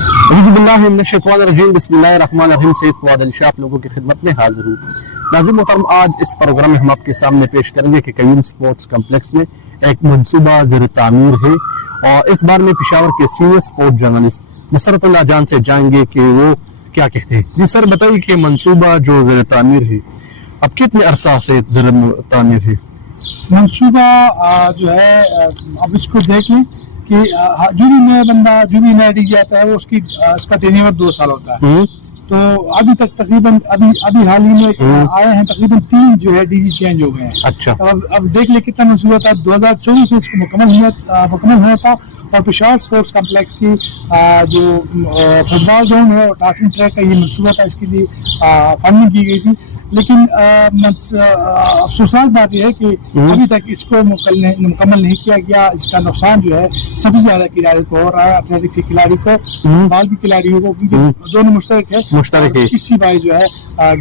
बिस्मिल्लाहिर्रहमानिर्रहीम से फवाद अली शाह आप लोगों की खिदमत में हाजिर हूँ। नाज़रीन मोहतरम, आज इस प्रोग्राम में हम आपके सामने पेश करेंगे कि कयूम स्पोर्ट्स कम्प्लेक्स में एक मनसूबा ज़र तामीर है और इस बार में पेशावर के सीनियर स्पोर्ट जर्नलिस्ट मुसरतुल्लाह जान से जाएंगे कि वो क्या कहते हैं। जी सर, बताइए कि मनसूबा जो ज़र तामीर है अब कितने अरसा से ज़र तामीर है? मनसूबा जो है अब इसको देख लें कि जो भी नया बंदा जो भी नया डीजी आता है वो उसका टेन्योर 2 साल होता है। तो अभी तक तकरीबन अभी हाल ही में आए हैं तकरीबन 3 जो है डीजी चेंज हो गए हैं। अच्छा, अब देख ले कितना मनसूबा था। 2024 में इसको मुकम्मल हुआ था और पेशावर स्पोर्ट्स कम्प्लेक्स की जो फुटबॉल जोन है और टार्किंग ट्रैक का ये मनसूबा था, इसके लिए फंडिंग की गई थी। लेकिन अफसोसनाक बात यह है कि अभी तक इसको मुकम्मल नहीं किया गया। इसका नुकसान जो है सबसे ज्यादा खिलाड़ी को हो रहा है, एथलेटिक्स के खिलाड़ी को, फुटबॉल के खिलाड़यों को, क्योंकि दोनों मुश्तरक है। इसी बाई जो है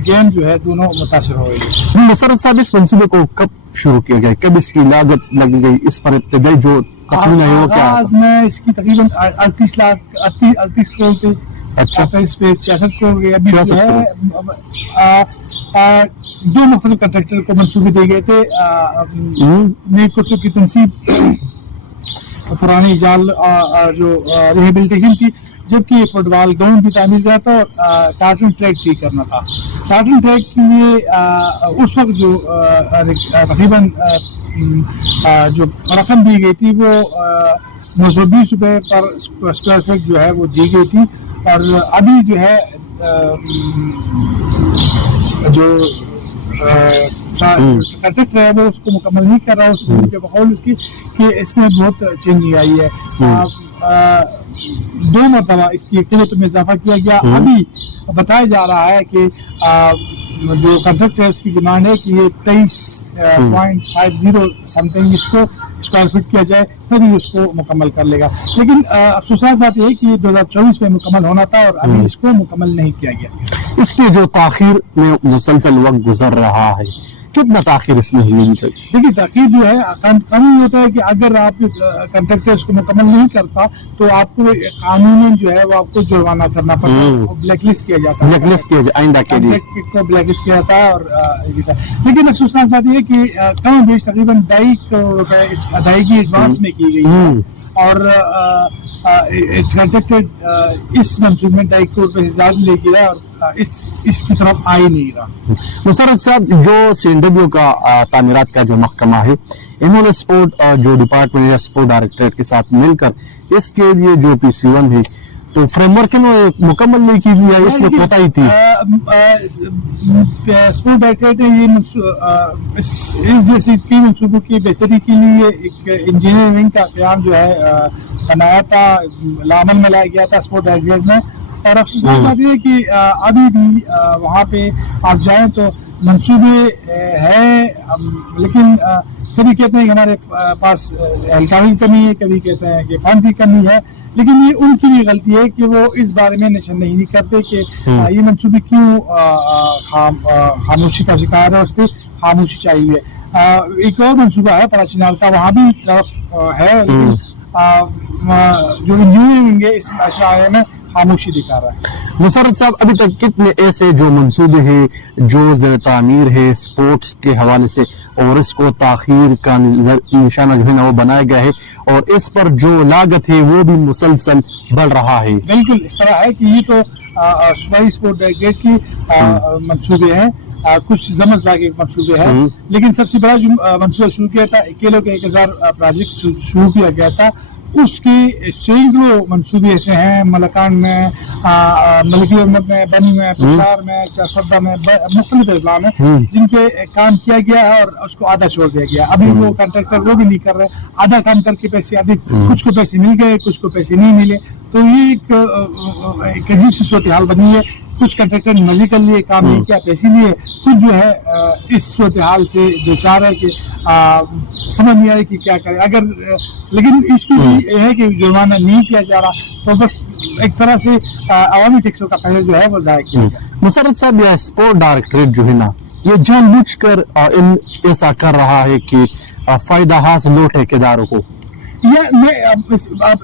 गेम जो है दोनों मुतासर हो गई। मुसरत साहब, इस मंसूबे को कब शुरू किया गया, कब इसकी लागत लगी गई, इस पर इब्तदाई जो तखमीन है वो क्या? आज में इसकी तकरीबन 38 करोड़ थी। अच्छा, इस पे 66 करोड़ अभी जो है 2 मुख्तलिफ कंट्रैक्टर को मंसूबे दिए गए थे। नई कुर्सियों की तनसीब, पुरानी जाल जो रिहेबिलिटेशन थी, जबकि फुटबॉल ग्राउंड की तामीर किया था और टार्किंग ट्रैक ठीक करना था। टार्किंग ट्रैक के लिए उस वक्त जो तकरीबन जो रकम दी गई थी वो 920 रुपये पर स्क्वायर फीट जो है वो दी गई थी। और अभी जो है जो कंट्रैक्टर है वो उसको मुकम्मल नहीं कर रहा, उसके बकौल उसकी कि इसमें बहुत चेंजिंग आई है। 2 मरतबा इसकी कीमत में इजाफा किया गया। अभी बताया जा रहा है कि जो कंट्रैक्टर है उसकी डिमांड है कि ये 23.50 समथिंग इसको स्क्वायर फीट किया जाए, तभी उसको मुकम्मल कर लेगा। लेकिन अफसोसनाक बात यह है कि 2024 में मुकम्मल होना था और अभी इसको मुकम्मल नहीं किया गया। इसकी जो ताखीर में मुसलसल वक्त गुजर रहा है, कितना ताखीर इसमें होनी चाहिए? देखिए, ताखीर जो है कानून होता है कि अगर आप कंट्रैक्टर उसको मुकम्मल नहीं करता तो आपको कानूनन जो है वो आपको जुर्माना करना पड़ता है, ब्लैकलिस्ट किया जाता है। ब्लैकलिस्ट किया जाए आइंदा के लिए को ब्लैकलिस्ट किया जाता है। और लेकिन अफसोसनाक बात यह है कि कम बेश तकरीबन 2.5 करोड़ रुपए इस अदायगी एडवांस में की गई है और कंट्रैक्टर इस मंसूबे में 2.5 करोड़ रुपए ज्यादा ले गया और इसकी तरफ आ ही नहीं रहा। मुसरत साहब, जो CNW का तामीरात का जो महकमा है, इन्होंने स्पोर्ट जो डिपार्टमेंट या स्पोर्ट डायरेक्टरेट के साथ मिलकर इसके लिए जो PC1 है तो फ्रेमवर्क मुकम्मल नहीं की गई है, इसमें पता ही थी। स्पोर्ट डायरेक्टरेट ने ये इस जैसी कई मंसूबों की बेहतरी के लिए एक इंजीनियरिंग का क़याम जो है बनाया था, लामल में लाया गया था स्पोर्ट डायरेक्टरेट में। और अफसोस बात यह है कि अभी भी वहाँ पे आप जाएं तो मंसूबे हैं, लेकिन कभी कहते हैं कि हमारे पास एहलकारों की कमी है, कभी कहते हैं कि फंड की कमी है। लेकिन ये उनकी भी गलती है कि वो इस बारे में निशानदेही नहीं करते कि ये मंसूबे क्यों खामोशी का शिकार है, उस पर खामोशी चाहिए। एक और मंसूबा है प्राचीनाल का, वहाँ भी है, लेकिन जो इंजीनियरिंग है इस माशरे में खामोशी दिखा रहा है। मुसरत साहब, अभी तक कितने ऐसे जो मंसूबे हैं जो ज़र तामीर है स्पोर्ट्स के हवाले से और इसको ताखीर का निशाना जो है ना वो बनाया गया है और इस पर जो लागत है वो भी मुसलसल बढ़ रहा है? बिल्कुल इस तरह है कि ये तो सूबाई स्पोर्ट डायरेक्टरेट की मंसूबे हैं, कुछ जमज बाग एक मंसूबे हैं, लेकिन सबसे बड़ा जो मंसूबा शुरू किया था अकेलों के 1000 प्रोजेक्ट शुरू किया गया था, उसके सैकड़ों मंसूबे ऐसे हैं मलकान में, मलकी अहमद में, बनी में, पिशावर में, चारसदा में, मुख्तलिफ अजला में जिनपे काम किया गया है और उसको आधा छोड़ दिया गया। अभी वो कॉन्ट्रैक्टर वो भी नहीं कर रहे, आधा काम करके पैसे आधे, कुछ को पैसे मिल गए, कुछ को पैसे नहीं मिले। तो ये एक अजीब सी सूरत हाल बनी है। कुछ कंट्रैक्टर ने मजे कर लिए, काम नहीं किया, पैसे लिए, कुछ जो है इस सूरत हाल से दो चार है कि समझ नहीं आ रही कि क्या करें। अगर लेकिन इसकी भी है कि जुर्माना नहीं किया जा रहा, तो बस एक तरह से अवामी टैक्सों का पैसा जो है वो जाया किया जाए। मुसरत साहब, यह स्पोर्ट डायरेक्टरेट जो है ना, ये जानबूझकर ऐसा कर रहा है कि फायदा हासिल हो ठेकेदारों को? या मैं आप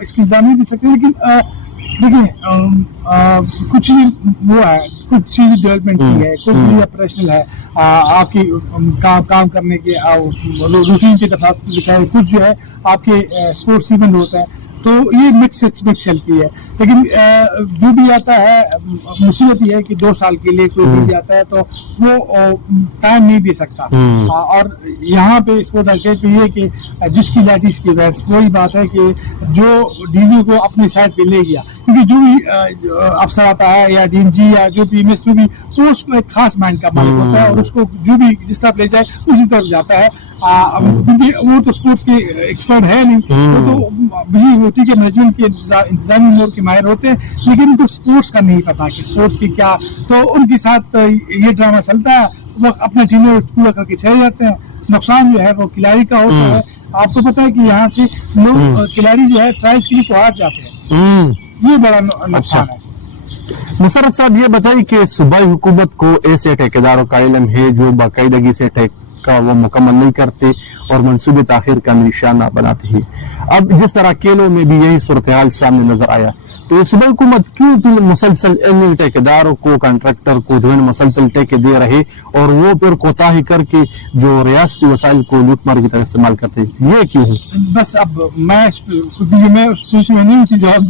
इसकी जान नहीं दे सकते, लेकिन دیکھیں کچھ وہ ہے, کچھ چیز ڈیولپمنٹ کی ہے, کچھ چیز آپریشنل ہے, آپ کی کام کرنے کے روٹین کے ساتھ لکھا ہے, کچھ جو ہے آپ کے اسپورٹس ایونٹ ہوتا ہے, تو یہ مکس چلتی ہے. لیکن جو بھی آتا ہے مصیبت یہ ہے کہ 2 سال کے لیے کوئی بھی آتا ہے تو وہ ٹائم نہیں دے سکتا. اور یہاں پہ اسپورٹ آرکیڈ پہ یہ کہ جس کی لائٹ اس کی ویس, وہی بات ہے کہ جو ڈی جی کو اپنی سائڈ پہ لے گیا, کیونکہ جو بھی افسر آتا ہے یا ڈی جی یا جو پی ایم ایس جو بھی, تو اس کو ایک خاص مائنڈ کا مالک ہوتا ہے, اور اس کو جو بھی جس طرف لے جائے اسی طرف جاتا ہے. کیونکہ وہ تو اسپورٹس کے ایکسپرٹ ہے نہیں, وہ تو بجلی ہوتی کے مینجمنٹ کے انتظامی امور کے ماہر ہوتے ہیں, لیکن ان کو اسپورٹس کا نہیں پتا کہ اسپورٹس کی کیا, تو ان کے ساتھ یہ ڈرامہ چلتا ہے, وہ اپنے ٹیمیں پورا کر کے چلے جاتے ہیں. نقصان جو ہے وہ کھلاڑی کا ہوتا ہے. آپ کو پتا ہے کہ یہاں سے لوگ کھلاڑی جو ہے ٹرائلس کے لیے باہر جاتے ہیں, یہ بڑا نقصان ہے. مسرت صاحب یہ بتائیے کہ صوبائی حکومت کو ایسے ٹھیکیداروں کا علم ہے جو باقاعدگی سے کا وہ مکمل نہیں کرتے اور منصوبے تاخیر کا نشانہ بناتے ہیں. اب جس طرح کھیلوں میں بھی یہی صورتحال سامنے نظر آیا, تو صوبائی حکومت کیوں بھی مسلسل ان ٹھیکیداروں کو, کنٹریکٹر کو جو ہے مسلسل ٹھیکے دے رہے, اور وہ پھر کوتاہی کر کے جو ریاستی وسائل کو لوٹ مار کی طرح استعمال کرتے ہیں, یہ کیوں ہے؟ بس اب میں اس پوچھ میں نہیں ہوتی جواب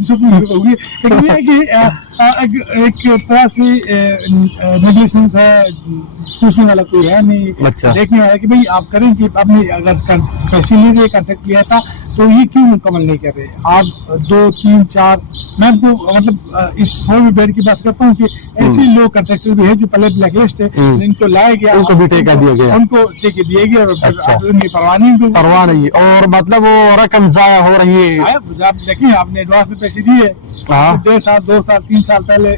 ہوگی, لیکن یہ کہ ایک طرح سے نیگلیجنس ہے, پوچھنے والا کوئی ہے نہیں, دیکھنے والا کہ بھائی آپ کریں کہ آپ نے اگر پیسے لے رہے کانٹریکٹ لیا تھا تو یہ کیوں مکمل نہیں کر رہے. آپ 2 3 4 میں آپ کو مطلب اس فون میں بیٹھ کی بات کرتا ہوں کہ ایسے لوگ کنٹریکٹر بھی ہیں جو پہلے بلیک لسٹ ہے, ان کو لایا گیا, ان کو بھی ٹھیکہ دیا گیا, ان کو ٹھیکے دیے گئے, پرواہ نہیں, اور مطلب وہ رقم ضائع ہو رہی ہے. آپ دیکھیں, آپ نے ایڈوانس میں پیسے دیے, 1.5 سال 2 سال 3 سال پہلے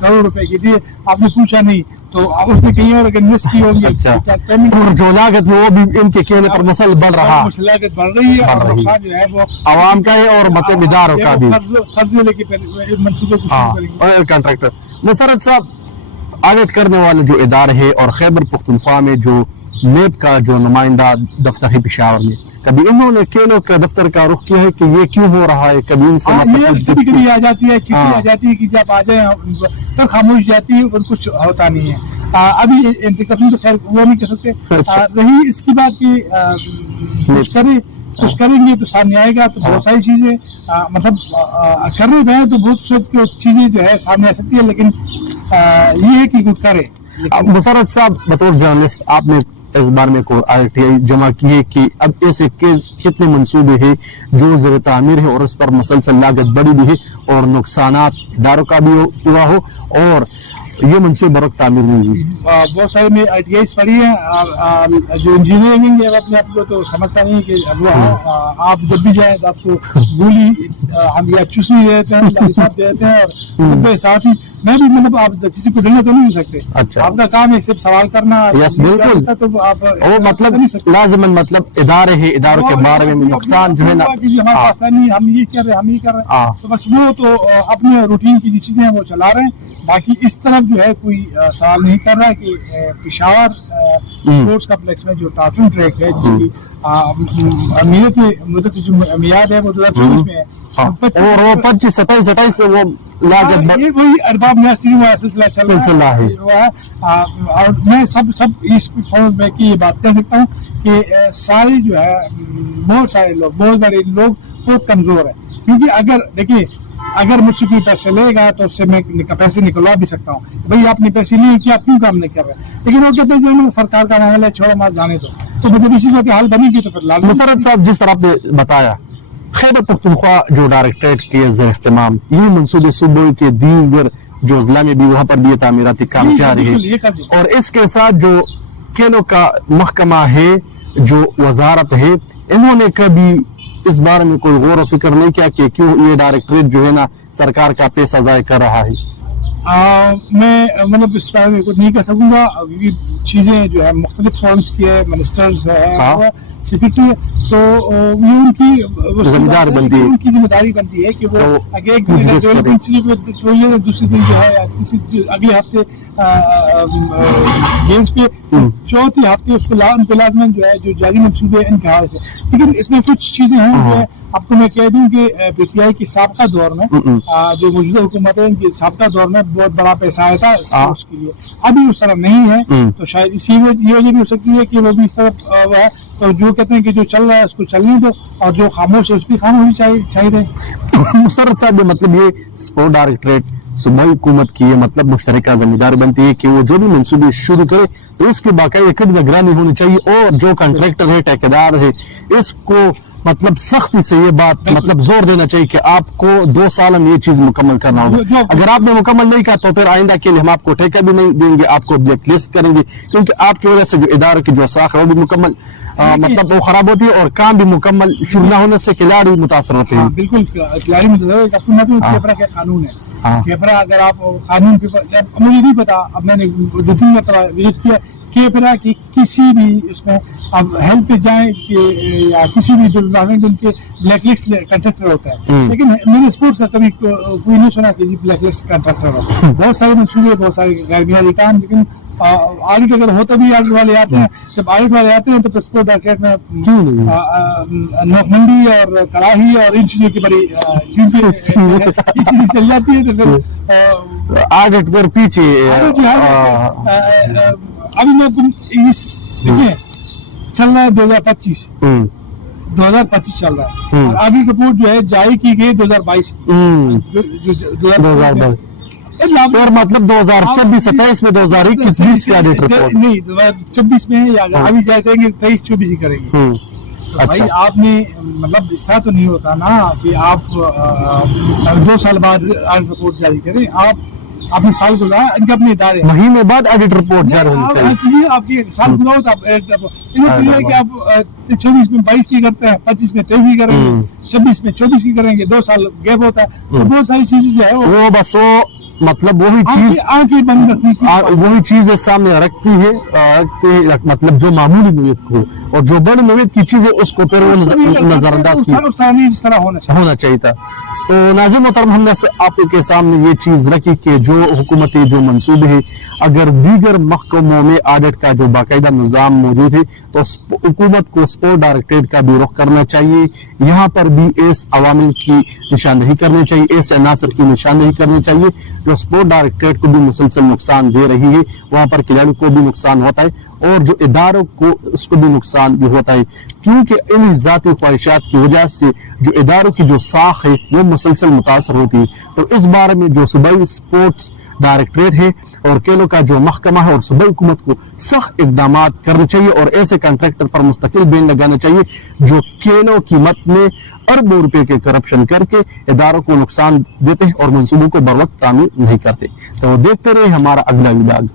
کروڑ روپے کی دیے, آپ نے پوچھا نہیں, تو اس میں کہیں اور انویسٹ کی ہوگی. اور جو لاگت ہے وہ بھی ان کے کھیلے پر مسل بڑھ رہا, لاگت بڑھ رہی ہے, اور نقصان جو ہے وہ عوام کا ہے اور متباداروں کا بھی. قرضے لے کے منصوبے کو شروع کریں گے. کنٹریکٹر مسرت صاحب, آڈٹ کرنے والے جو ادارے ہے, اور خیبر پختونخوا میں جو نیب کا جو نمائندہ دفتر ہے پشاور میں, کبھی انہوں نے کھیلوں کے دفتر کا رخ کیا ہے کہ یہ کیوں ہو رہا ہے؟ کبھی ان سے کبھی کبھی آ جاتی ہے, چٹھی آ جاتی ہے کہ جب آ جائیں تو خاموش جاتی ہے, اور کچھ ہوتا نہیں ہے. ابھی انتخابی تو خیر وہ نہیں کر سکتے. رہی اس کی بات کی کچھ کریں گے تو سامنے آئے گا, تو بہت ساری چیزیں مطلب کرنے گئے تو بہت چیزیں جو ہے سامنے آ سکتی ہے, لیکن یہ ہے کہ کچھ کرے. مسرت صاحب, بطور جرنلسٹ آپ نے اس بار میں کو RTI جمع کی ہے کہ اب ایسے کتنے منصوبے ہیں جو زیر تعمیر ہے, اور اس پر مسلسل لاگت بڑی بھی ہے, اور نقصانات اداروں کا بھی ہوا ہو, اور یہ منصوبے برق تعمیر نہیں ہوئی. بہت سارے میں ITIs پڑھی ہیں, جو انجینئرنگ ہے اپنے آپ کو تو سمجھتا نہیں کہ وہ آپ جب بھی جائیں تو آپ کو گولی ہم یا چسنی دیتے ہیں, دیتے ہیں, اور ساتھ ہی میں بھی مطلب آپ کسی کو ڈرنا تو نہیں ہو سکتے. آپ کا کام ہے صرف سوال کرنا. بالکل, وہ مطلب لازماً مطلب ادارے ہیں, اداروں کے بارے میں نقصان جو ہے نا, ہمارے پاس نہیں, ہم یہ کر رہے ہیں, ہم یہ کر رہے ہیں, تو بس وہ تو اپنے روٹین کی جو چیزیں ہیں وہ چلا رہے ہیں. باقی اس طرف جو ہے کوئی سوال نہیں کر رہا کہ پشاور اسپورٹس کمپلیکس میں جو ٹارفنگ ٹریک ہے, جس کی مدت جو میعاد ہے وہ 2024 میں ہے, اور وہ 25-27 پہ وہ لاگت وہی ارباب نیاستی سلسلہ ہے. اور میں سب اس فون میں کی یہ بات کہہ سکتا ہوں کہ سارے جو ہے بہت سارے لوگ, بہت بڑے لوگ بہت کمزور ہیں. کیونکہ اگر دیکھیے, اگر مجھ سے کوئی پیسے لے گا تو اس سے میں پیسے نکلوا بھی سکتا ہوں, بھائی آپ نے پیسے لیے کیا, آپ کیوں کام نہیں کر رہے, لیکن وہ کہتے ہیں جو سرکار کا معاملہ ہے, چھوڑو مات جانے دو, تو مجھے اسی صورت حال بنے گی تو پھر لازم. مسرت صاحب, جس طرح آپ نے بتایا, خیبر پختونخوا جو ڈائریکٹریٹ کے زیر اہتمام یہ منصوبے صوبے کے دیگر جو اضلاع میں بھی وہاں پر بھی تعمیراتی کام جاری ہے, اور اس کے ساتھ جو کھیلوں کا محکمہ ہے, جو وزارت ہے, انہوں نے کبھی اس بارے میں کوئی غور و فکر نہیں کیا کہ کیوں یہ ڈائریکٹریٹ جو ہے نا سرکار کا پیسہ ضائع کر رہا ہے؟ میں مطلب اس بارے میں کچھ نہیں کہہ سکوں گا. چیزیں جو ہے مختلف فورمز کی ہے, منسٹرز ہے, सेक्रेटरी है, तो ये उनकी जिम्मेदार बनती है, उनकी जिम्मेदारी बनती है कि वो तो आगे एक डेवलपमेंट चीजों पे तो दूसरे दिन जो है किसी अगले हफ्ते गेम्स पे चौथे हफ्ते उसको उनको लाजमन जो है जो जारी मंसूबे इनके हाथ से। लेकिन इसमें कुछ चीजें हैं जो आपको मैं कह दूं कि पीटीआई के साबका दौर में जो मौजूदा हुकूमत है इनके साबका दौर में बहुत बड़ा पैसा आया था स्पोर्ट्स के लिए, अभी उस तरह नहीं है। तो शायद इसी ये वजह भी हो सकती है कि वो भी इस तरफ वो है। तो जो कहते हैं कि जो चल रहा है उसको चलने दो और जो खामोश है उसकी खामोशी चाहिए। मुशर्रफ साहब, मतलब ये स्पोर्ट डायरेक्टरेट सूबाई हुकूमत की ये मतलब मुश्तरका जिम्मेदार बनती है कि वो जो भी मंसूबे शुरू करे तो इसके बाकायदा एक निगरानी होनी चाहिए, और जो कॉन्ट्रैक्टर है, ठेकेदार है, इसको मतलब सख्ती से ये बात मतलब जोर देना चाहिए कि आपको 2 साल में ये चीज मुकम्मल करना होगा। अगर आपने मुकम्मल नहीं कहा तो फिर आइंदा के लिए हम आपको ठेका भी नहीं देंगे, आपको ब्लैक लिस्ट करेंगे, क्योंकि आपकी वजह से जो इदारे की जो साख है वो भी मुकम्मल मतलब वो खराब होती है और काम भी मुकम्मल शुरू न होने से खिलाड़ी मुतासर होते हैं। बिल्कुल, खिलाड़ी मुतासर का कानून है केपरा। अगर आप कानून मुझे नहीं पता, अब मैंने 2-3 मरतबा विजिट किया केपरा की किसी भी उसमें अब हेल्प पे जाए या किसी भी टूर्नामेंट उनके ब्लैक लिस्ट कंट्रैक्टर होता है, लेकिन मैंने स्पोर्ट्स का कभी कोई नहीं सुना कि ब्लैक लिस्ट कंट्रैक्टर होता है। बहुत सारे मंसूबे, बहुत सारे गैर बुनियादी काम, लेकिन ऑडिट अगर होता भी आडिट वाले आते हैं, जब ऑडिट वाले आते हैं तो स्पोर्ट डायरेक्टरेट में नोकमंडी और कड़ाही और इन चीजों की बड़ी चल जाती है। तो फिर ऑडिट पर पीछे अभी लोग देखिए चल रहा है 2025 चल रहा है और आगे रिपोर्ट जो है जारी की गई 2022 और मतलब 2026-27 में 2021-20 का ऑडिट रिपोर्ट नहीं 2026 में या अभी जारी करेंगे 23-24 ही करेंगे। तो भाई आपने मतलब इस तरह तो नहीं होता ना कि आप 2 साल बाद ऑडिट रिपोर्ट जारी करें। आप आपने साल गुजारा, इनके अपने इदारे महीने बाद ऑडिट रिपोर्ट जारी होनी चाहिए। आपकी साल गुजारो तो आप 24 में 22 की करते हैं, 25 में 23 की करेंगे, 26 में 24 की करेंगे, 2 साल गैप होता है। तो बहुत सारी चीजें जो है वो बस वो मतलब वही चीज आंखें बंद रखनी वही चीज सामने रखती है मतलब जो मामूली नोयत को, और जो बड़ी नोयत की चीज है उसको फिर वो नजरअंदाज होना चाहिए था। तो नाज़रीन मोहतरम, हमने आपके सामने ये चीज रखी कि जो हुकूमती जो मंसूबे हैं, अगर दीगर महकमों में ऑडिट का जो बाकायदा निज़ाम मौजूद है तो हुकूमत को स्पोर्ट डायरेक्टरेट का भी रुख करना चाहिए। यहाँ पर भी इस अवामिल की निशानदही करनी चाहिए, इस अनासर की निशानदही करनी चाहिए जो स्पोर्ट डायरेक्टरेट को भी मुसलसल नुकसान दे रही है। वहाँ पर खिलाड़ियों को भी नुकसान होता है और जो इदारों को उसको भी नुकसान भी होता है, क्योंकि इन ज़ाती ख्वाहिशात की वजह से जो इदारों की जो साख है वो मुसलसल मुतासर होती है। तो इस बारे में जो सूबाई स्पोर्ट्स डायरेक्टरेट है और खेलों का जो महकमा है और सूबाई हुकूमत को सख्त इकदाम करने चाहिए और ऐसे कॉन्ट्रैक्टर पर मुस्तकिल बैन लगाना चाहिए जो खेलों की मद में अरबों रुपए के करप्शन करके इदारों को नुकसान देते हैं और मंसूबों को बर वक्त तामीर नहीं करते। तो देखते रहे हमारा अगला विभाग।